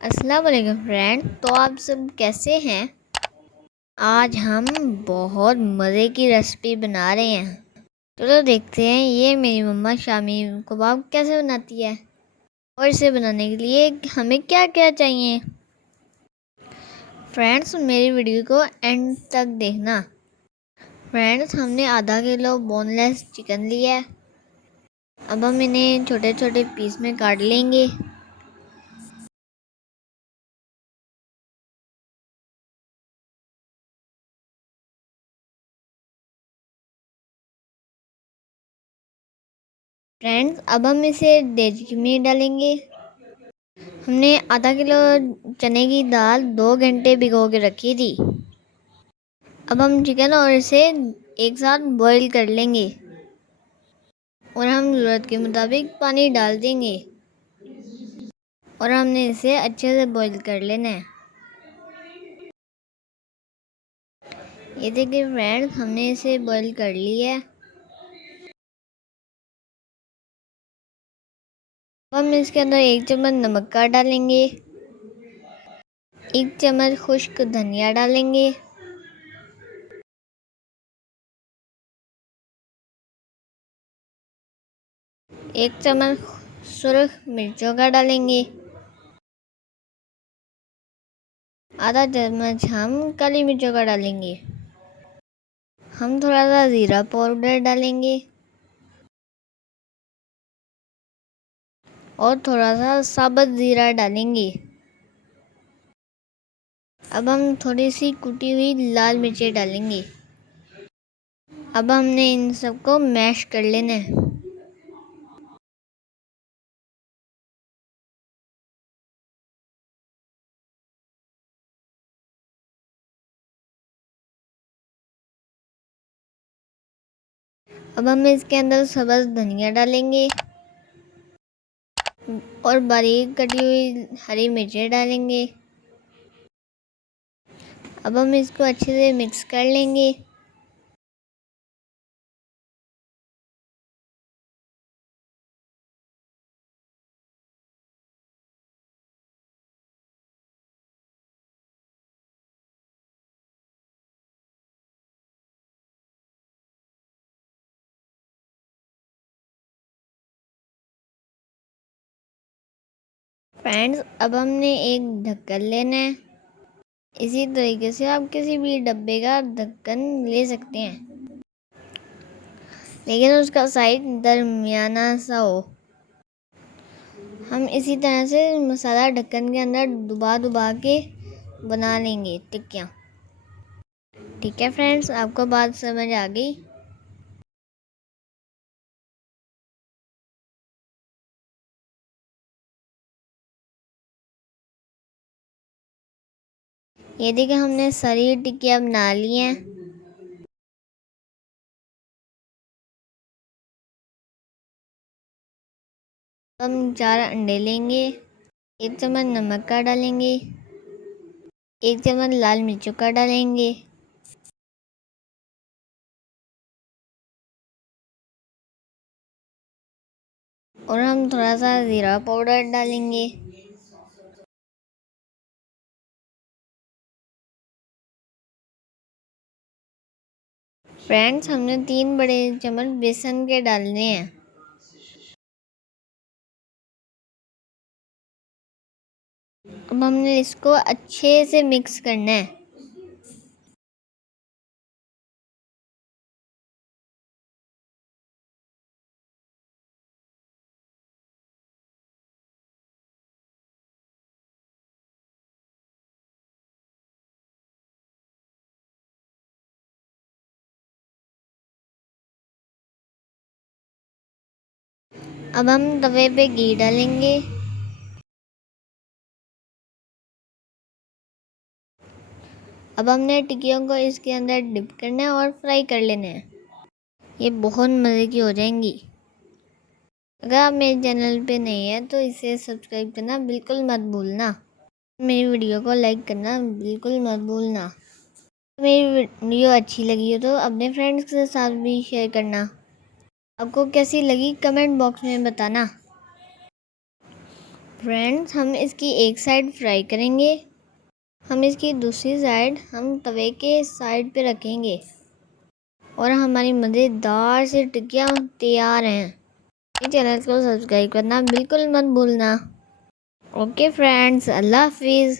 अस्सलाम वालेकुम फ्रेंड। तो आप सब कैसे हैं? आज हम बहुत मज़े की रेसिपी बना रहे हैं। तो देखते हैं ये मेरी मम्मा शामी कबाब कैसे बनाती है और इसे बनाने के लिए हमें क्या क्या चाहिए। फ्रेंड्स, मेरी वीडियो को एंड तक देखना। फ्रेंड्स, हमने आधा किलो बोनलेस चिकन लिया है। अब हम इन्हें छोटे छोटे पीस में काट लेंगे। फ्रेंड्स, अब हम इसे देसी में डालेंगे। हमने आधा किलो चने की दाल 2 घंटे भिगो के रखी थी। अब हम चिकन और इसे एक साथ बॉईल कर लेंगे और हम ज़रूरत के मुताबिक पानी डाल देंगे और हमने इसे अच्छे से बॉईल कर लेना है। ये देखिए फ्रेंड्स, हमने इसे बॉईल कर लिया है। अब हम इसके अंदर 1 चम्मच नमक का डालेंगे, 1 चम्मच खुश्क धनिया डालेंगे, 1 चम्मच सुरख मिर्चों का डालेंगे, आधा चम्मच हम काली मिर्चों का डालेंगे। हम थोड़ा सा ज़ीरा पाउडर डालेंगे और थोड़ा सा साबुत ज़ीरा डालेंगे। अब हम थोड़ी सी कुटी हुई लाल मिर्चें डालेंगे। अब हमने इन सबको मैश कर लेना है। अब हम इसके अंदर सब्ज़ धनिया डालेंगे और बारीक कटी हुई हरी मिर्चें डालेंगे। अब हम इसको अच्छे से मिक्स कर लेंगे। फ्रेंड्स, अब हमने एक ढक्कन लेना है। इसी तरीके से आप किसी भी डब्बे का ढक्कन ले सकते हैं, लेकिन उसका साइज दरमियाना सा हो। हम इसी तरह से मसाला ढक्कन के अंदर दबा दबा के बना लेंगे टिक्कियाँ। ठीक है फ्रेंड्स, आपको बात समझ आ गई? ये देखिए, हमने सारी टिक्कियाँ बना ली हैं। हम 4 अंडे लेंगे, 1 चम्मच नमक का डालेंगे, 1 चम्मच लाल मिर्चों का डालेंगे और हम थोड़ा सा ज़ीरा पाउडर डालेंगे। फ्रेंड्स, हमने 3 बड़े चम्मच बेसन के डालने हैं। अब हमने इसको अच्छे से मिक्स करना है। अब हम तवे पे घी डालेंगे। अब हमने टिक्कियों को इसके अंदर डिप करना है और फ्राई कर लेना है। ये बहुत मज़े की हो जाएंगी। अगर आप मेरे चैनल पे नहीं है तो इसे सब्सक्राइब करना बिल्कुल मत भूलना। मेरी वीडियो को लाइक करना बिल्कुल मत भूलना। मेरी वीडियो अच्छी लगी हो तो अपने फ्रेंड्स के साथ भी शेयर करना। आपको कैसी लगी कमेंट बॉक्स में बताना। फ्रेंड्स, हम इसकी एक साइड फ्राई करेंगे। हम इसकी दूसरी साइड हम तवे के साइड पे रखेंगे और हमारी मज़ेदार सी टिक्कियाँ तैयार हैं। चैनल को सब्सक्राइब करना बिल्कुल मत भूलना। ओके फ्रेंड्स, अल्लाह हाफिज़।